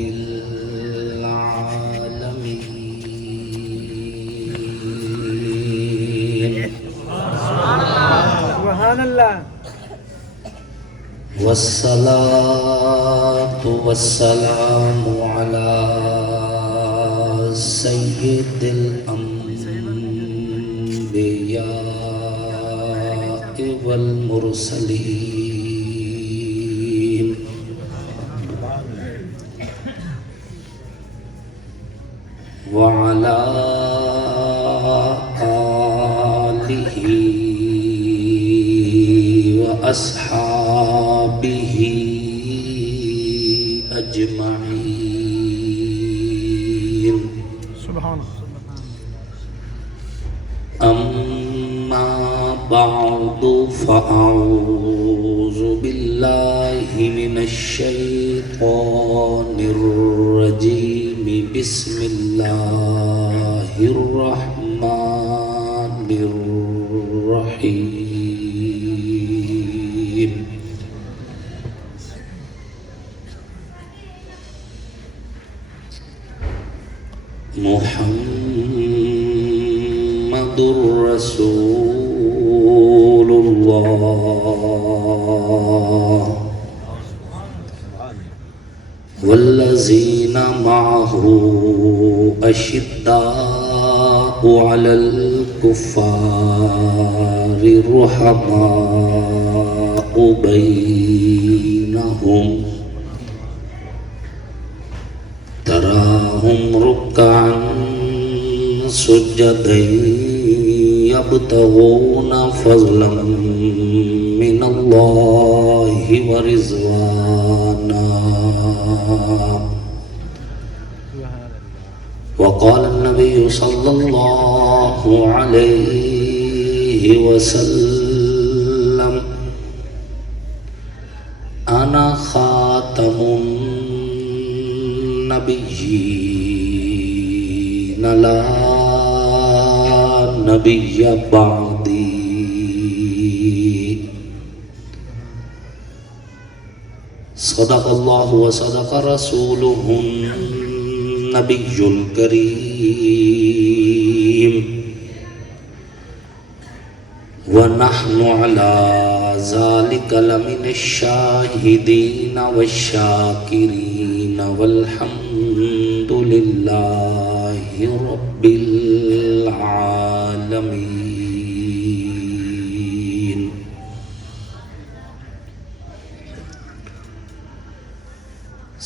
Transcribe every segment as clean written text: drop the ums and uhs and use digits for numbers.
العالمين. سبحان اللہ. والصلاة والسلام على سيد الأنبياء والمرسلين وعلى آله وأصحابه أجمعين. سبحان اللہ. أما بعد فأعوذ بالله من الشيطان الرجيم. بسم الله الرحمن الرحيم. محمد رسول الله والذين معه أشداء على الكفار رحماء بينهم تراهم ركعا سجدا يبتغون فضلا من الله ورضوانا. وقال النبي صلى الله عليه وسلم أنا خاتم النبيين لا نبي بعدي. صدق الله وصدق رسوله النبي الكريم ونحن على ذلك لمن الشاهدين والشاكرين والحمد لله رب العالمين.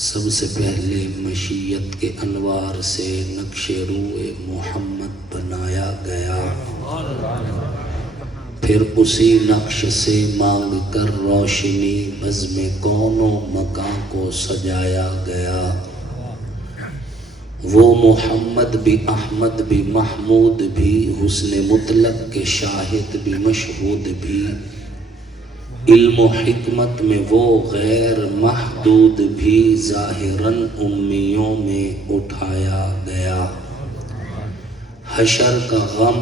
سب سے پہلے مشیت کے انوار سے نقش روح محمد بنایا گیا، پھر اسی نقش سے مانگ کر روشنی بزم کون و مکان کو سجایا گیا. وہ محمد بھی احمد بھی محمود بھی حسن مطلق کے شاہد بھی مشہود بھی، علم و حکمت میں وہ غیر محدود بھی ظاہراً امیوں میں اٹھایا گیا. حشر کا غم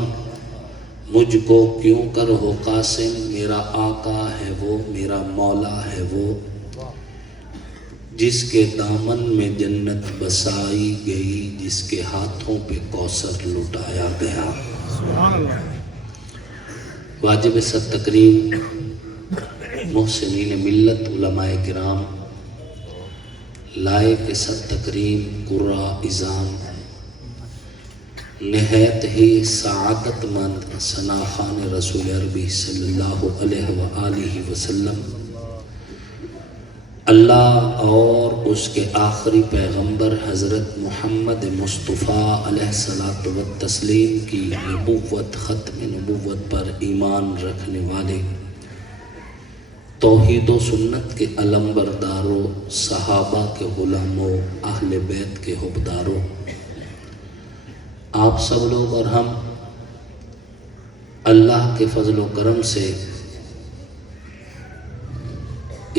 مجھ کو کیوں کر ہو قاسم، میرا آقا ہے وہ میرا مولا ہے وہ، جس کے دامن میں جنت بسائی گئی، جس کے ہاتھوں پہ کوثر لٹایا گیا. واجب ست تکریم محسنین ملت علماء کرام، لائق ست تکریم قراء اعظام، نہایت ہی سعادت مند ثناخوان رسول عربی صلی اللہ علیہ وآلہ وسلم، اللہ اور اس کے آخری پیغمبر حضرت محمد مصطفیٰ علیہ الصلوۃ والتسلیم کی نبوت، ختم نبوت پر ایمان رکھنے والے، توحید و سنت کے علم برداروں، صحابہ کے غلاموں، اہل بیت کے حبداروں، آپ سب لوگ اور ہم اللہ کے فضل و کرم سے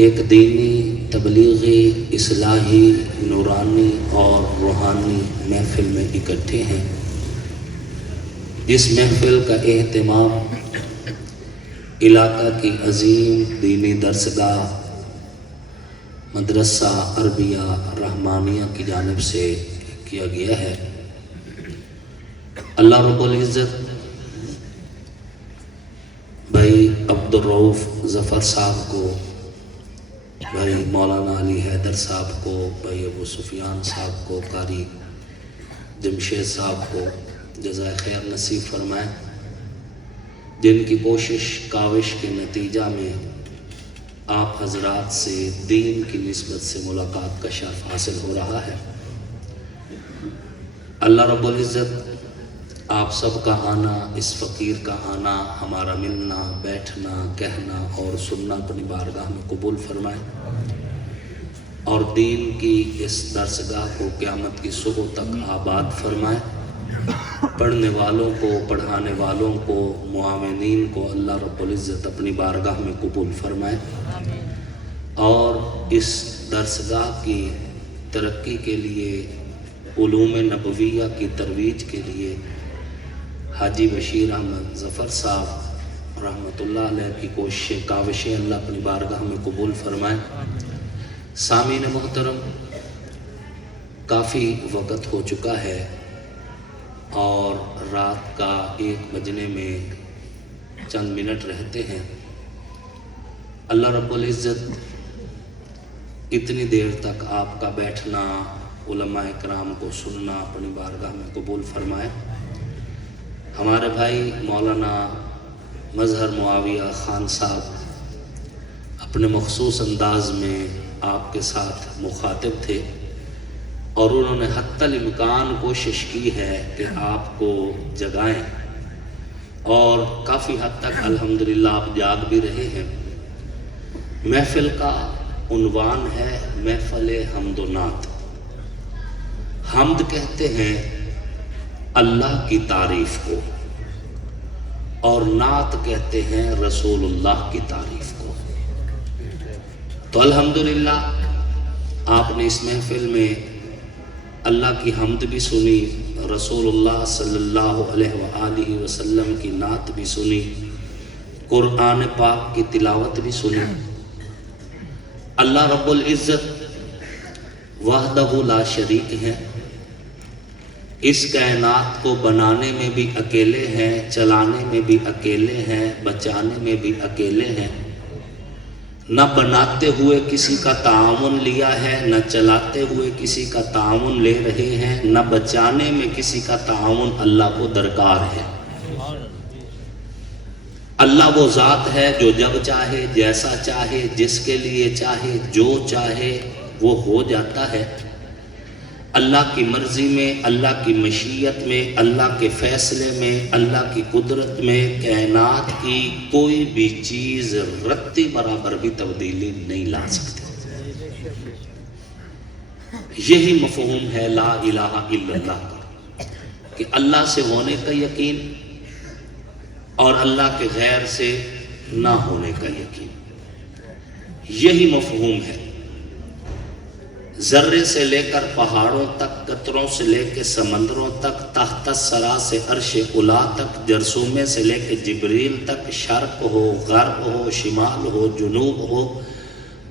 ایک دینی، تبلیغی، اصلاحی، نورانی اور روحانی محفل میں اکٹھے ہیں، جس محفل کا اہتمام علاقہ کی عظیم دینی درسگاہ مدرسہ عربیہ رحمانیہ کی جانب سے کیا گیا ہے۔ اللہ رب العزت بھائی عبدالرؤف ظفر صاحب کو، بھائی مولانا علی حیدر صاحب کو، بھائی ابو سفیان صاحب کو، قاری جمشید صاحب کو جزائے خیر نصیب فرمائے، جن کی کوشش کاوش کے نتیجہ میں آپ حضرات سے دین کی نسبت سے ملاقات کا شرف حاصل ہو رہا ہے۔ اللہ رب العزت آپ سب کا آنا، اس فقیر کا آنا، ہمارا ملنا، بیٹھنا، کہنا اور سننا اپنی بارگاہ میں قبول فرمائے، اور دین کی اس درسگاہ کو قیامت کی صبح تک آباد فرمائے۔ پڑھنے والوں کو، پڑھانے والوں کو، معاونین کو اللہ رب العزت اپنی بارگاہ میں قبول فرمائے، اور اس درسگاہ کی ترقی کے لیے، علوم نبویہ کی ترویج کے لیے حاجی بشیر احمد ظفر صاحب رحمۃ اللہ علیہ کی کوششیں، کاوشیں اللہ اپنی بارگاہ میں قبول فرمائے۔ سامعین محترم، کافی وقت ہو چکا ہے اور رات کا 1 بجنے میں چند منٹ رہتے ہیں۔ اللہ رب العزت اتنی دیر تک آپ کا بیٹھنا، علماء کرام کو سننا اپنی بارگاہ میں قبول فرمائے۔ ہمارے بھائی مولانا مظہر معاویہ خان صاحب اپنے مخصوص انداز میں آپ کے ساتھ مخاطب تھے، اور انہوں نے حتی الامکان کوشش کی ہے کہ آپ کو جگائیں، اور کافی حد تک الحمدللہ آپ جاگ بھی رہے ہیں۔ محفل کا عنوان ہے محفل حمد و نعت۔ حمد کہتے ہیں اللہ کی تعریف کو، اور نعت کہتے ہیں رسول اللہ کی تعریف کو۔ تو الحمدللہ آپ نے اس محفل میں اللہ کی حمد بھی سنی، رسول اللہ صلی اللہ علیہ وآلہ وسلم کی نعت بھی سنی، قرآن پاک کی تلاوت بھی سنی۔ اللہ رب العزت وحدہ لا شریک ہے، اس کائنات کو بنانے میں بھی اکیلے ہیں، چلانے میں بھی اکیلے ہیں، بچانے میں بھی اکیلے ہیں۔ نہ بناتے ہوئے کسی کا تعاون لیا ہے، نہ چلاتے ہوئے کسی کا تعاون لے رہے ہیں، نہ بچانے میں کسی کا تعاون اللہ کو درکار ہے۔ اللہ وہ ذات ہے جو جب چاہے، جیسا چاہے، جس کے لیے چاہے، جو چاہے وہ ہو جاتا ہے۔ اللہ کی مرضی میں، اللہ کی مشیت میں، اللہ کے فیصلے میں، اللہ کی قدرت میں کائنات کی کوئی بھی چیز رتی برابر بھی تبدیلی نہیں لا سکتی۔ یہی مفہوم ہے لا الہ الا اللہ کا، کہ اللہ سے ہونے کا یقین اور اللہ کے غیر سے نہ ہونے کا یقین، یہی مفہوم ہے۔ ذرے سے لے کر پہاڑوں تک، قطروں سے لے کے سمندروں تک، تحت الثری سے عرش علا تک، جرثومے سے لے کے جبریل تک، شرق ہو، غرب ہو، شمال ہو، جنوب ہو،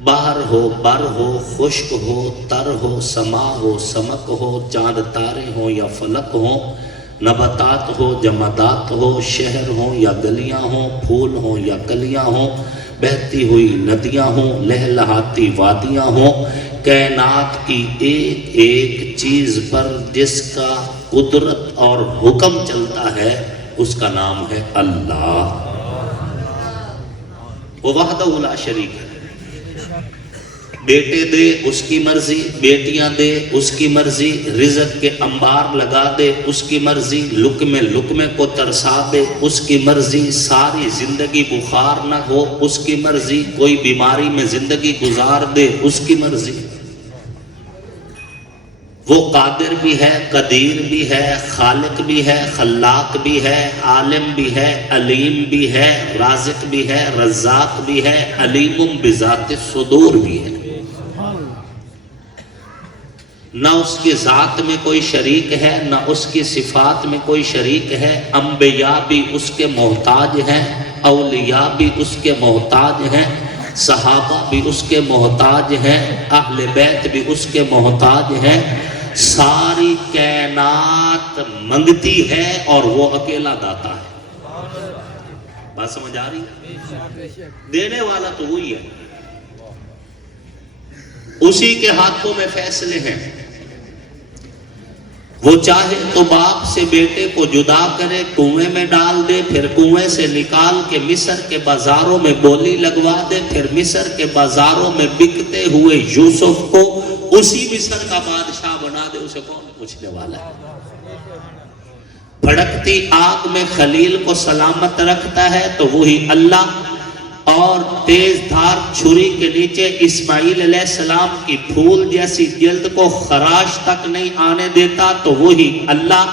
باہر ہو، بر ہو، خشک ہو، تر ہو، سما ہو، سمک ہو، چاند تارے ہوں یا فلک ہوں، نباتات ہو، جمادات ہو، شہر ہوں یا گلیاں ہوں، پھول ہوں یا کلیاں ہوں، بہتی ہوئی ندیاں ہوں، لہلہاتی وادیاں ہوں، کائنات کی ایک ایک چیز پر جس کا قدرت اور حکم چلتا ہے اس کا نام ہے اللہ۔ وہ وحدہ لا شریک ہے۔ بیٹے دے اس کی مرضی، بیٹیاں دے اس کی مرضی، رزق کے انبار لگا دے اس کی مرضی، لقمے لقمے کو ترسا دے اس کی مرضی، ساری زندگی بخار نہ ہو اس کی مرضی، کوئی بیماری میں زندگی گزار دے اس کی مرضی۔ وہ قادر بھی ہے، قدیر بھی ہے، خالق بھی ہے، خلاق بھی ہے، عالم بھی ہے، علیم بھی ہے، رازق بھی ہے، رزاق بھی ہے، علیم بذات الصدور بھی ہے۔ نہ اس کی ذات میں کوئی شریک ہے، نہ اس کی صفات میں کوئی شریک ہے۔ انبیاء بھی اس کے محتاج ہیں، اولیاء بھی اس کے محتاج ہیں، صحابہ بھی اس کے محتاج ہیں، اہل بیت بھی اس کے محتاج ہیں، ساری کائنات منگتی ہے اور وہ اکیلا داتا ہے۔ بات سمجھ آ رہی؟ دینے والا تو وہی ہے، اسی کے ہاتھوں میں فیصلے ہیں۔ وہ چاہے تو باپ سے بیٹے کو جدا کرے، کنویں میں ڈال دے، پھر کنویں سے نکال کے مصر کے بازاروں میں بولی لگوا دے، پھر مصر کے بازاروں میں بکتے ہوئے یوسف کو اسی مصر کا بادشاہ بنا دے، اسے کون پوچھنے والا ہے؟ بھڑکتی آگ میں خلیل کو سلامت رکھتا ہے تو وہی اللہ، اور تیز دھار چھری کے نیچے اسماعیل علیہ السلام کی پھول جیسی جلد کو خراش تک نہیں آنے دیتا تو وہی اللہ،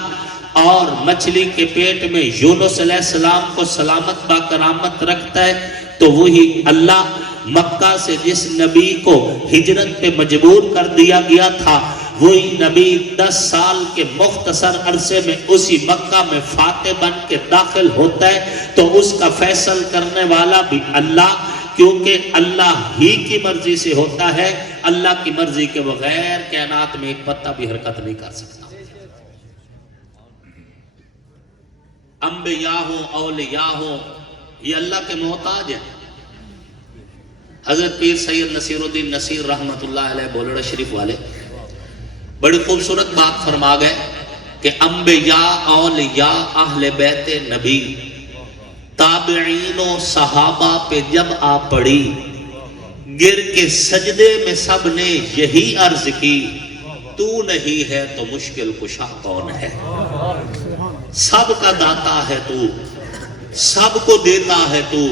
اور مچھلی کے پیٹ میں یونس علیہ السلام کو سلامت با کرامت رکھتا ہے تو وہی اللہ۔ مکہ سے جس نبی کو ہجرت پہ مجبور کر دیا گیا تھا، وہی نبی 10 سال کے مختصر عرصے میں اسی مکہ میں فاتح بن کے داخل ہوتا ہے تو اس کا فیصل کرنے والا بھی اللہ، کیونکہ اللہ ہی کی مرضی سے ہوتا ہے۔ اللہ کی مرضی کے بغیر کائنات میں ایک پتہ بھی حرکت نہیں کر سکتا۔ انبیاء ہوں، اولیاء ہوں، یہ اللہ کے محتاج ہیں۔ حضرت پیر سید نصیر الدین نصیر رحمت اللہ علیہ بولڑا شریف والے بڑی خوبصورت بات فرما گئے کہ انبیاء، اولیاء، اہل بیت نبی، تابعین و صحابہ پہ جب آ پڑی، گر کے سجدے میں سب نے یہی عرض کی، تو نہیں ہے تو مشکل کشا کون ہے؟ سب کا داتا ہے تو، سب کو دیتا ہے تو،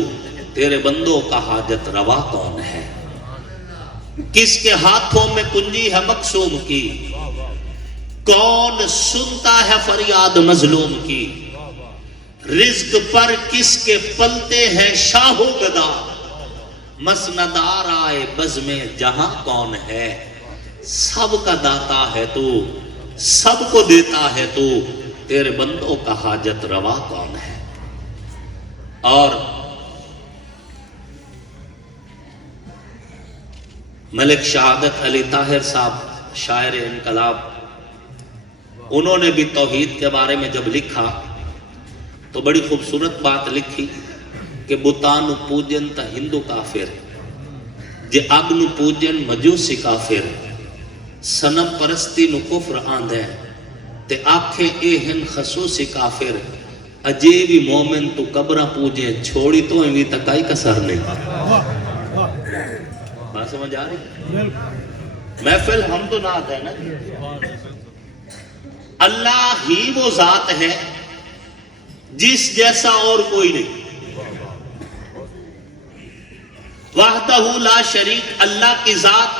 تیرے بندوں کا حاجت روا کون ہے؟ کس کے ہاتھوں میں کنجی ہے مقصوم کی؟ کون سنتا ہے فریاد مظلوم کی؟ رزق پر کس کے پلتے ہیں شاہ و گدا؟ مسندار آئے بزم جہاں کون ہے؟ سب کا داتا ہے تو، سب کو دیتا ہے تو، تیرے بندوں کا حاجت روا کون ہے؟ اور ملک شہادت علی طاہر صاحب شاعر انقلاب، انہوں نے بھی توحید کے بارے میں جب لکھا تو بڑی خوبصورت بات لکھی کہ بتانو پوجن تا ہندو کافر، جے اگنو پوجن مجوسی کافر، سنم پرستی نو کفر آندھے تے آنکھیں اے ہن خصوصی کافر، اجے بھی مومن تو قبرہ پوجے چھوڑی تو انگی تکائی کسر نہیں۔ بات سمجھ آ رہی؟ محفل ہم تو نہ آتا ہے نا۔ اللہ ہی وہ ذات ہے جس جیسا اور کوئی نہیں، وحدہ لا شریک، اللہ کی ذات،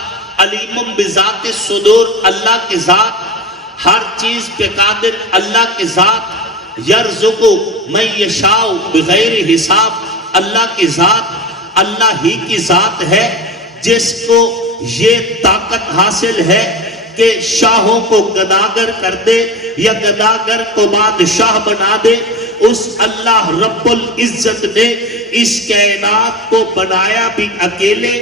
علیم بذات الصدور، اللہ کی ذات، ہر چیز پہ قادر اللہ کی ذات، یرزق من یشاء بغیر حساب، اللہ کی ذات، اللہ ہی کی ذات ہے جس کو یہ طاقت حاصل ہے کہ شاہوں کو گداگر کر دے یا گداگر کو بادشاہ بنا دے۔ اس اللہ رب العزت نے اس کائنات کو بنایا بھی اکیلے،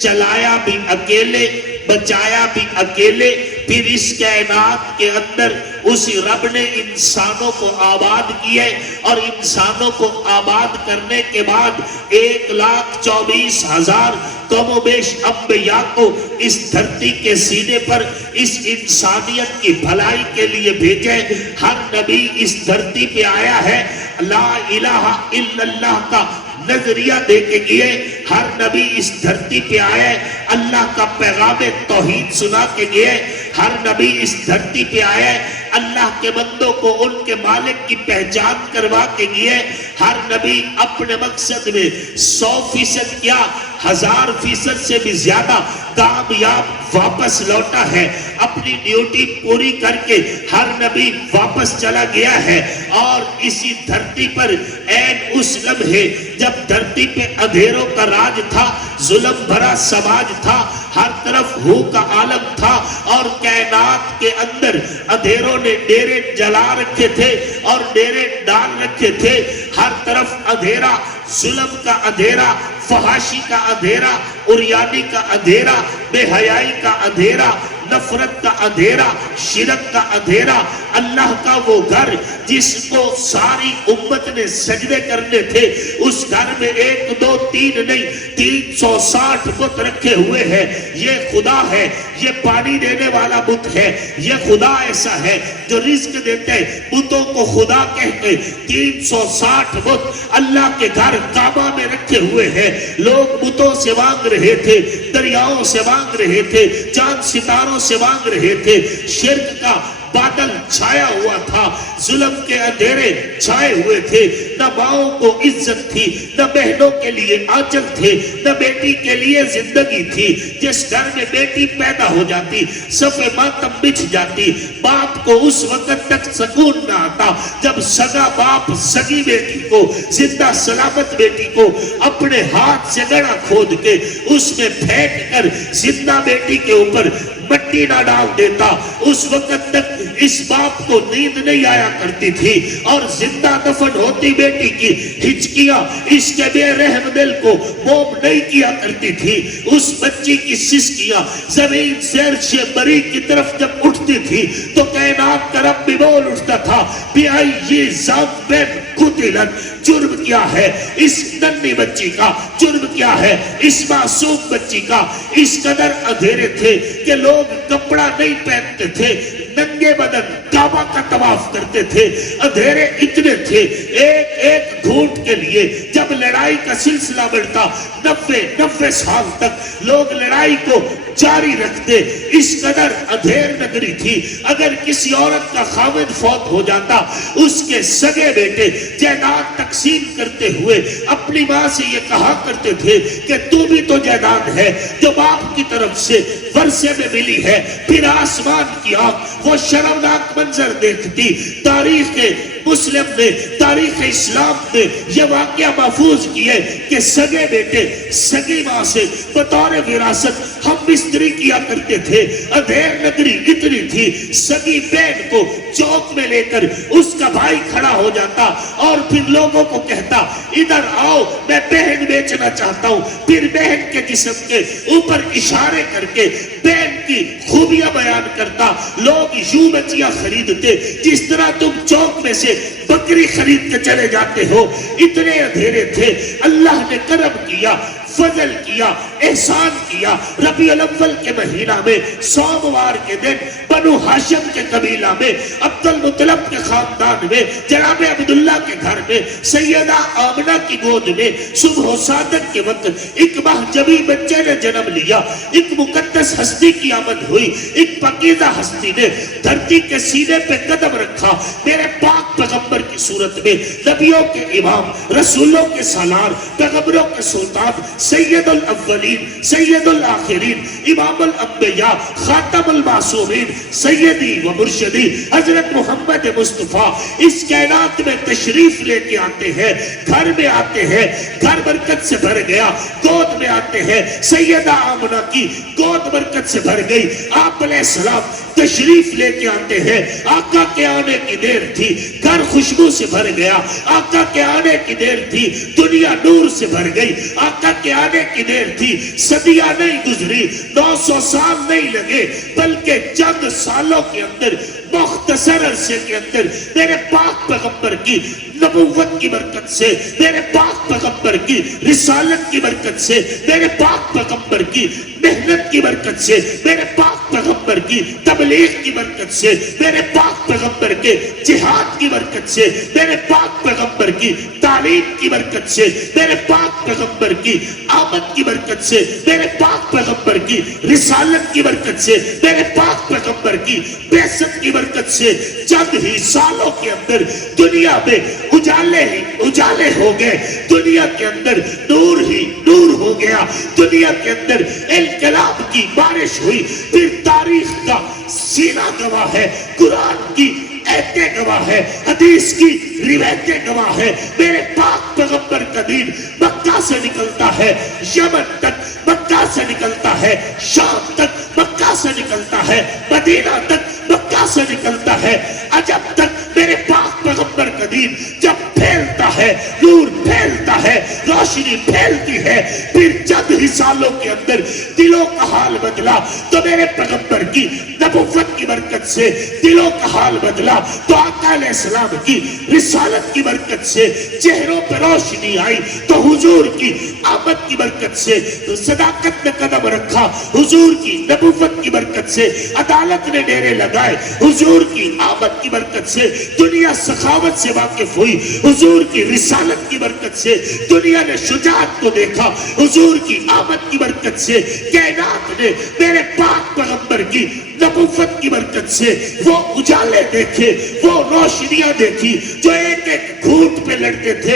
چلایا بھی اکیلے، بچایا بھی اکیلے، پھر اس کائنات کے اندر اسی رب نے انسانوں کو آباد کیے، اور انسانوں کو آباد کرنے کے بعد 1,24,000 کم و بیش انبیاء کو اس دھرتی کے سینے پر اس انسانیت کی بھلائی کے لیے بھیجے۔ ہر نبی اس دھرتی پہ آیا ہے لا الہ الا اللہ کا نظریہ دے کے گئے، ہر نبی اس دھرتی پہ آئے اللہ کا پیغام توحید سنا کے گئے، ہر نبی اس دھرتی پہ آئے اللہ کے بندوں کو ان کے مالک کی پہچان کروا کے گئے، ہر نبی اپنے مقصد میں 100% کیا 1000% سے بھی زیادہ کامیاب واپس لوٹا ہے، اپنی ڈیوٹی پوری کر کے ہر نبی واپس چلا گیا ہے۔ اور اسی دھرتی پر عین اس لمحے جب دھرتی پہ اندھیروں کا راج تھا، ظلم بھرا سماج تھا، ہر طرف ہو کا عالم تھا، اور کائنات کے اندر اندھیروں نے ڈیرے جلا رکھے تھے اور ڈیرے ڈال رکھے تھے۔ ہر طرف اندھیرا، ظلم کا اندھیرا، فحاشی کا اندھیرا، عریانی کا اندھیرا، بے حیائی کا اندھیرا، نفرت کا اندھیرا، شرک کا اندھیرا۔ اللہ کا وہ گھر جس کو ساری امت نے سجدے کرنے تھے، اس گھر میں 1 2 3 نہیں 360 بت رکھے ہوئے ہیں۔ یہ خدا ہے، یہ پانی دینے والا بت ہے، یہ خدا ایسا ہے جو رزق دیتے ہیں، بتوں کو خدا کہتے۔ 360 بت اللہ کے گھر کعبہ میں رکھے ہوئے ہیں۔ لوگ بتوں سے مانگ رہے تھے، دریاؤں سے مانگ رہے تھے، چاند ستاروں سے مانگ رہے تھے۔ شرک کا بادل چھایا ہوا تھا، ظلم کے اندھیرے چھائے ہوئے تھے۔ نہ ماؤں کو عزت تھی، نہ بہنوں کے لیے آنچل تھے، نہ بیٹی کے لیے زندگی تھی۔ جس گھر میں بیٹی پیدا ہو جاتی، صفِ ماتم بچھ جاتی، باپ کو اس وقت تک سکون نہ آتا جب سگا باپ سگی بیٹی کو، زندہ سلامت بیٹی کو اپنے ہاتھ سے گڑھا کھود کے اس میں پھینک کر زندہ بیٹی کے اوپر مٹی نہ ڈال دیتا، اس وقت تک اس باپ کو نیند نہیں آیا کرتی تھی۔ اور زندہ دفن ہوتی بیٹی کی ہچکیاں اس کے بے رحم دل کو موم نہیں کیا کرتی تھی۔ اس بچی کی سسکیاں زمین سے عرش بری کی طرف جب اٹھتی تھی تو کائنات کا رب بھی بول اٹھتا تھا، بِأَيِّ ذَنبٍ قُتِلَتْ۔ جرم کیا ہے اس ننھی بچی کا، جرم کیا ہے اس معصوم بچی کا۔ اس قدر اندھیرے تھے کہ لوگ کپڑا نہیں پہنتے تھے، ننگے بدن کعبہ کا طواف کرتے تھے۔ اندھیرے اتنے تھے، ایک ایک گھونٹ کے لیے جب لڑائی کا سلسلہ بڑھتا 90 سال تک لوگ لڑائی کو جاری رکھتے۔ اس قدر اندھیر نگری تھی۔ اگر کسی عورت کا خاوند فوت ہو جاتا، اس کے سگے بیٹے جائیداد تقسیم کرتے ہوئے اپنی ماں سے یہ کہا کرتے تھے کہ تو بھی تو جائیداد ہے جو باپ کی طرف سے ورثے میں ملی ہے۔ پھر آسمان کی آنکھ وہ شرمناک منظر دیکھتی۔ تاریخ مسلم نے، تاریخ اسلام نے یہ واقعہ محفوظ کیے کہ سگے بیٹے سگی ماں سے بطور وراثت ہم بستری کیا کرتے تھے۔ اندھیر نگری اتنی تھی، سگی بہن کو چوک میں لے کر اس کا بھائی کھڑا ہو جاتا اور پھر لوگوں کو کہتا، ادھر آؤ میں بہن بیچنا چاہتا ہوں۔ پھر بہن کے جسم کے اوپر اشارے کر کے بہن کی خوبیاں بیان کرتا۔ لوگ یوں بچیاں خریدتے جس طرح تم چوک میں سے بکری خرید کے چلے جاتے ہو۔ اتنے اندھیرے تھے۔ اللہ نے کرم کیا، فضل کیا، احسان کیا۔ ربیع الاول کے مہینہ میں سوموار کے دن بنو ہاشم کے قبیلہ میں عبد المطلب کے خاندان میں جناب عبداللہ کے گھر میں سیدہ آمنہ کی گود میں صبح و صادق کے وقت ایک مہجبی بچے نے جنم لیا۔ ایک مقدس ہستی کی آمد ہوئی، ایک پاکیزہ ہستی نے دھرتی کے سینے پہ قدم رکھا۔ میرے پاک پیغمبر کی صورت میں نبیوں کے امام، رسولوں کے سالار، پیغمبروں کے سلطان، سید الاولین سید الآخرین، امام الانبیاء، خاتم المعصومین، سیدی و مرشدی حضرت محمد مصطفیٰ اس کائنات میں تشریف لے کے آتے ہیں۔ گھر میں آتے ہیں، گھر برکت سے بھر گیا۔ گود میں آتے ہیں، سیدہ آمنہ کی گود برکت سے بھر گئی۔ آپ علیہ السلام تشریف لے کے آتے ہیں۔ آقا کے آنے کی دیر تھی، گھر خوشبو سے بھر گیا۔ آقا کے آنے کی دیر تھی، دنیا نور سے بھر گئی۔ آقا کے آنے کی دیر تھی، صدیاں نہیں گزری، 900 سال نہیں لگے، بلکہ چند سالوں کے اندر، مختصر عرصے کے اندر میرے پاک پیغمبر کی نبوت کی برکت سے، میرے پاک پیغمبر کی رسالت کی برکت سے، میرے پاک پیغمبر کی محنت کی برکت سے، میرے پاک پیغمبر کی تبلیغ کی برکت سے، میرے پاک پیغمبر کے جہاد کی برکت سے، میرے پاک پیغمبر کی تعلیم کی برکت سے، میرے پاک پیغمبر کی آمد کی برکت سے، میرے پاک پیغمبر کی رسالت کی برکت سے، میرے پاک پیغمبر کی بعثت کی برکت سے چند ہی سالوں کے اندر دنیا میں اجالے ہو گئے۔ دنیا کے اندر نور ہی نور ہو گیا۔ دنیا کے اندر انقلاب کی بارش ہوئی۔ پھر تاریخ کا سینہ گواہ ہے، قرآن کی ایتے گواہ ہے، حدیث کی روایتیں گواہ ہے، میرے پاک پیغمبر کا دین مکہ سے نکلتا ہے یمن تک، مکہ سے نکلتا ہے شام تک، مکہ سے نکلتا ہے مدینہ تک، مکہ سے نکلتا ہے عجب تک۔ میرے پاک پیغمبر کا دین جب پھیلتا ہے، نور پھیلتا ہے، روشنی پھیلتی ہے، پھر چند ہی سالوں کے اندر دلوں کا حال بدلا تو میرے پیغمبر کی نبوت کی برکت سے دلوں کا حال بدلا تو آقا علیہ السلام کی رسالت کی برکت سے چہروں پر روشنی آئی تو حضور کی آمد کی برکت سے صداقت نے قدم رکھا، حضور کی نبوت کی برکت سے عدالت نے ڈیرے لگائے، حضور کی آمد کی برکت سے دنیا سخاوت سے واقف ہوئی، حضور کی رسالت کی برکت سے دنیا نے شجاعت کو دیکھا، حضور کی آمد کی برکت سے کائنات نے میرے پاک پیغمبر کی نبوت کی برکت سے وہ اجالے دیکھے، وہ روشنیاں دیکھی جو ایک ایک گھونٹ پہ لڑتے تھے،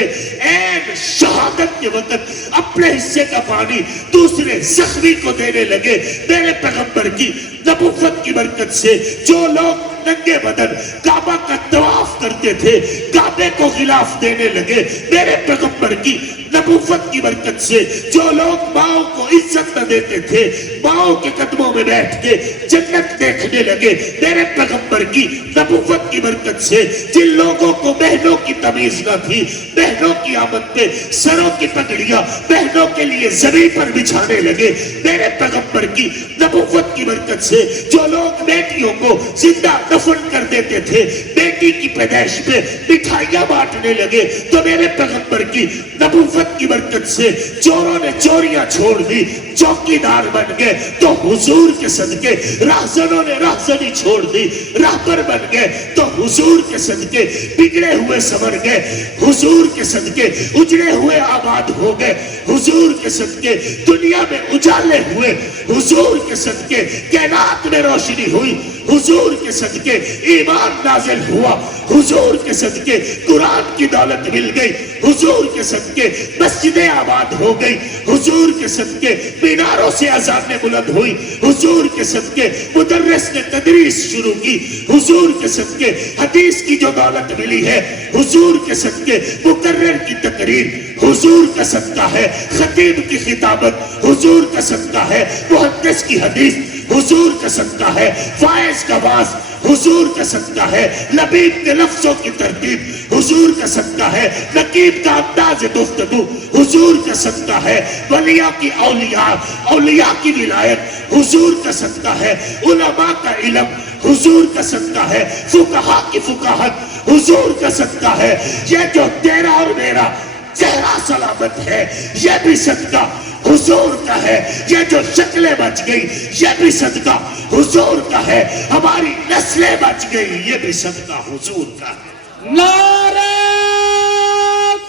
این شہادت کے وقت اپنے حصے کا پانی دوسرے زخمی کو دینے لگے۔ میرے پیغمبر کی نبوت کی برکت سے جو لوگ ننگے بدن کعبہ کا طواف کرتے تھے کعبے کو غلاف دینے لگے۔ میرے پیغمبر کی نبوت کی برکت سے جو لوگ ماؤں کو عزت نہ دیتے تھے ماؤں کے قدموں میں بیٹھ کے جنت دیکھنے لگے۔ میرے پیغمبر کی نبوت کی برکت سے جن لوگوں کو بہنوں کی تمیز نہ تھی، بہنوں کی آمد پہ سروں کی پگڑیاں بہنوں کے لیے زمین پر بچھانے لگے۔ میرے پیغمبر کی نبوت کی برکت سے جو لوگ بیٹیوں کو زندہ دفن کر دیتے تھے بیٹی کی پیدائش پہ مٹھائیاں بانٹنے لگے تو میرے پیغمبر کی نبوت کی برکت سے چوروں نے چوریاں چھوڑ دی، چوکی دار بن گئے تو حضور کے صدقے، راہزنوں نے راہزنی چھوڑ دی، راہبر بن گئے تو حضور کے صدقے بگڑے ہوئے سنور گئے، حضور کے صدقے اجڑے ہوئے آباد ہو گئے، حضور کے صدقے دنیا میں اجالے ہوئے، حضور کے صدقے کائنات میں روشنی ہوئی، حضور کے صدقے ایمان نازل ہوا، حضور کے صدقے قرآن کی دولت مل گئی، حضور کے صدقے مسجدیں آباد ہو گئی، حضور کے صدقے میناروں سے اذانیں بلند ہوئی، حضور کے صدقے مدرس نے تدریس شروع کی، حضور کے صدقے حدیث کی جو دولت ملی ہے، حضور کے صدقے مقرر کی تقریر حضور کا صدقہ ہے، خطیب کی خطابت حضور کا صدقہ ہے، محدث کی حدیث حضور کا صدقہ ہے، فائز کا باز حضور کا صدقہ ہے، لبیب کے لفظوں کی ترتیب حضور کا صدقہ ہے، نقیب کا انداز گفتگو حضور کا صدقہ ہے، ولیاء کی اولیاء کی ولایت حضور کا صدقہ ہے، علماء کا علم حضور کا صدقہ ہے، فقہاء کی فقاہت حضور کا صدقہ ہے۔ یہ جو تیرا اور میرا چہرہ سلامت ہے یہ بھی صدقہ حضور کا ہے، یہ جو شکلیں بچ گئی یہ بھی صدقہ حضور کا ہے، ہماری نسلیں بچ گئی یہ بھی صدقہ حضور کا ہے۔ نعرہ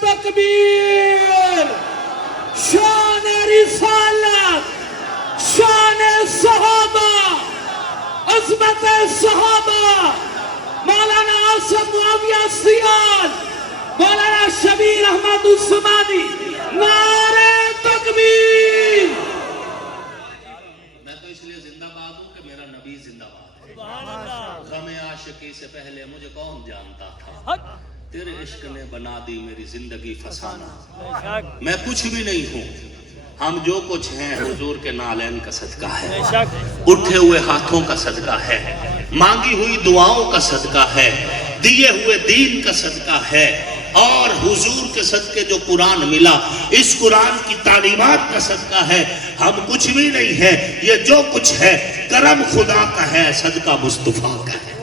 تکبیر، شان رسالت، شان صحابہ، عظمت صحابہ، مولانا عاصم معاویہ سیال، مولانا شبیر احمد عثمانی، نعرہ تکبیر۔ میں تو اس لیے زندہ باد ہوں کہ میرا نبی زندہ باد ہے۔ غم عاشقی سے پہلے مجھے کون جانتا تھا، تیرے عشق نے بنا دی میری زندگی فسانہ۔ میں کچھ بھی نہیں ہوں، ہم جو کچھ ہیں حضور کے نالین کا صدقہ ہے، اٹھے ہوئے ہاتھوں کا صدقہ ہے، مانگی ہوئی دعاؤں کا صدقہ ہے، دیے ہوئے دین کا صدقہ ہے، اور حضور کے صدقے جو قرآن ملا اس قرآن کی تعلیمات کا صدقہ ہے۔ ہم کچھ بھی نہیں ہے، یہ جو کچھ ہے کرم خدا کا ہے، صدقہ مصطفیٰ کا ہے۔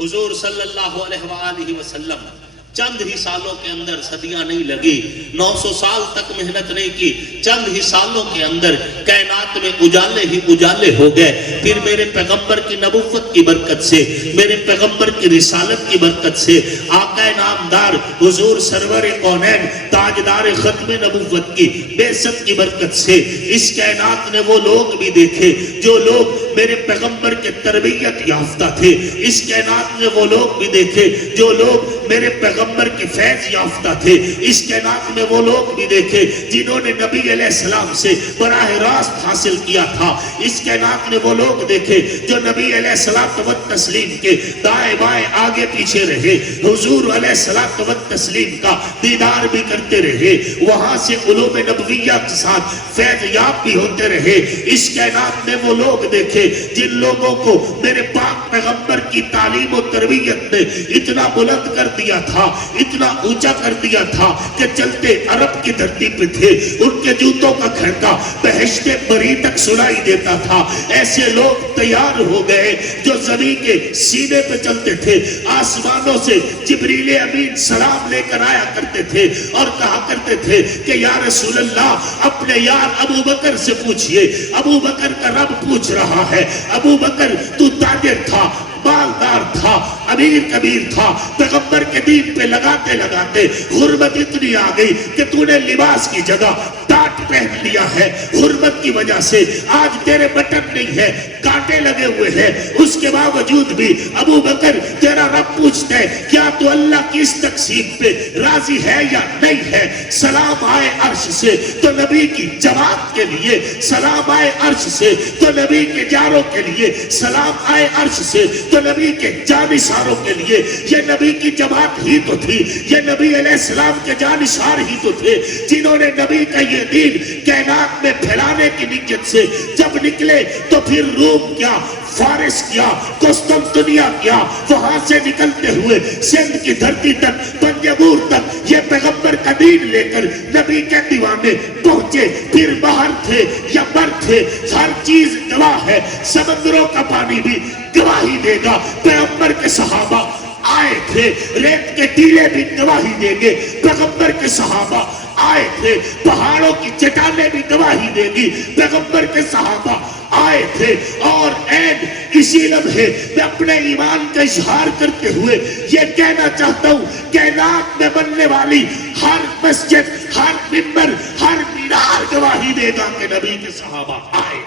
حضور صلی اللہ علیہ وآلہ وسلم چند ہی سالوں کے اندر صدیاں نہیں لگی، 900 سال تک محنت نہیں کی، چند ہی سالوں کے اندر کائنات میں اجالے ہی اجالے ہو گئے۔ پھر میرے پیغمبر کی نبوت کی برکت سے، میرے پیغمبر کی رسالت کی برکت سے، آقا نامدار حضور سرور کونین تاجدار ختم نبوت کی بعثت کی برکت سے اس کائنات نے وہ لوگ بھی دیکھے جو لوگ میرے پیغمبر کے تربیت یافتہ تھے. اس کائنات میں وہ لوگ بھی دیکھے جو لوگ میرے پیغمبر کے فیض یافتہ تھے. اس کائنات میں وہ لوگ بھی دیکھے جنہوں نے نبی علیہ السلام سے براہ راست حاصل کیا تھا. اس کائنات میں وہ لوگ دیکھے جو نبی علیہ السلام و تسلیم کے دائیں بائیں آگے پیچھے رہے, حضور علیہ السلام و تسلیم کا دیدار بھی کرتے رہے, وہاں سے علوم نبویہ کے ساتھ فیض یاب بھی ہوتے رہے. اس کائنات میں وہ لوگ دیکھے جن لوگوں کو میرے پاک پیغمبر کی تعلیم و تربیت نے اتنا بلند کر دیا تھا, اتنا اونچا کر دیا تھا کہ چلتے عرب کی دھرتی پہ تھے, ان کے جوتوں کا کھڑکا بہشت بری تک سنائی دیتا تھا. ایسے لوگ تیار ہو گئے جو زمین کے سینے پہ چلتے تھے, آسمانوں سے جبریل امین سلام لے کر آیا کرتے تھے اور کہا کرتے تھے کہ یا رسول اللہ اپنے یار ابو بکر سے پوچھئے, ابو بکر کا رب پوچھ رہا ہے. ابو بکر تو تاجر تھا, مالدار تھا, امیر کبیر تھا, پیغمبر کے دین پہ لگاتے لگاتے غربت اتنی آ گئی کہ تو نے لباس کی جگہ ٹاٹ پہن لیا ہے. غربت کی وجہ سے آج تیرے بٹن نہیں ہے, کانٹے لگے ہوئے ہیں. اس کے باوجود بھی ابو بکر تیرا رب پوچھتا ہے کیا تو اللہ کی اس تقسیم پہ راضی ہے یا نہیں ہے. سلام آئے عرش سے تو نبی کی جماعت کے لیے, سلام آئے عرش سے تو نبی کے جاروں کے لیے, سلام آئے عرش سے تو نبی کے جانثاروں کے لیے. یہ نبی کی جماعت ہی تو تھی, یہ نبی علیہ السلام کے جانثار ہی تو تھے جنہوں نے نبی کا یہ دین کائنات میں پھیلانے کی نیت سے جب نکلے تو پھر روم کیا, فارس کیا, قسطنطنیہ کیا, وہاں سے نکلتے ہوئے سندھ کی دھرتی تک, پنجگور تک یہ پیغمبر کا دین لے کر نبی کے دیوانے پہنچے. پھر باہر تھے یا بر تھے, ہر چیز گواہ ہے. سمندروں کا پانی بھی گواہی دے گا. پیغمبر کے صحابہ آئے تھے, ریت کے ٹیلے بھی گواہی دیں گے. پیغمبر کے صحابہ آئے تھے, پہاڑوں کی چٹانیں بھی گواہی دیں گی. پیغمبر کے صحابہ آئے تھے. اور این اسی لمحے میں اپنے ایمان کا اظہار کرتے ہوئے یہ کہنا چاہتا ہوں, کائنات میں بننے والی ہر مسجد, ہر منبر, ہر مینار گواہی دے گا کہ نبی کے صحابہ آئے.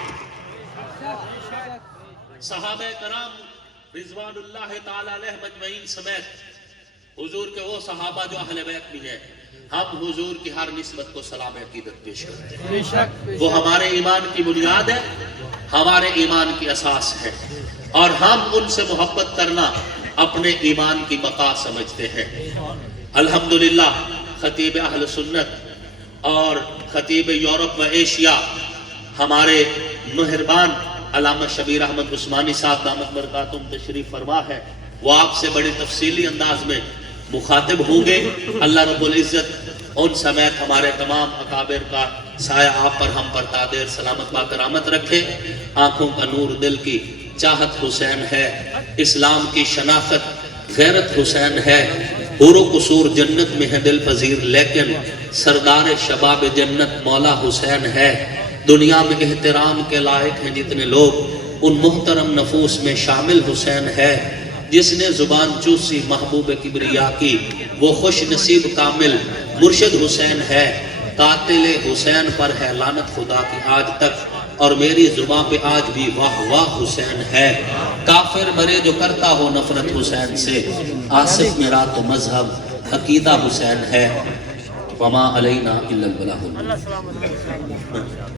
صحابہ کرام رضوان اللہ تعالی علیہ مجمعین سمیت حضور کے وہ صحابہ جو اہل بیت بھی ہیں, ہم حضور کی ہر نسبت کو سلام عقیدت پیش کرتے ہیں. وہ ہمارے ایمان کی بنیاد ہے, ہمارے ایمان کی اساس ہے, اور ہم ان سے محبت کرنا اپنے ایمان کی بقا سمجھتے ہیں. الحمدللہ خطیب اہل سنت اور خطیب یورپ و ایشیا ہمارے مہربان علامہ شبیر احمد عثمانی صاحب دامت برکاتہم تشریف فرما ہے. وہ آپ سے بڑی تفصیلی انداز میں مخاطب ہوں گے. اللہ رب العزت ان سمیت ہمارے تمام اکابر کا سایہ آپ پر, ہم پر تادیر سلامت با کرامت رکھے. آنکھوں کا نور دل کی چاہت حسین ہے, اسلام کی شناخت غیرت حسین ہے. حور و قصور جنت میں ہے دل پذیر, لیکن سردار شباب جنت مولا حسین ہے. دنیا میں احترام کے لائق ہیں جتنے لوگ, ان محترم نفوس میں شامل حسین ہے. جس نے زبان چوسی محبوب کبریا کی, وہ خوش نصیب کامل مرشد حسین ہے. قاتل حسین پر ہے لعنت خدا کی آج تک, اور میری زبان پہ آج بھی واہ واہ حسین ہے. کافر مرے جو کرتا ہو نفرت حسین سے, آصف میرا تو مذہب عقیدہ حسین ہے. وما علینا الا البلاغ.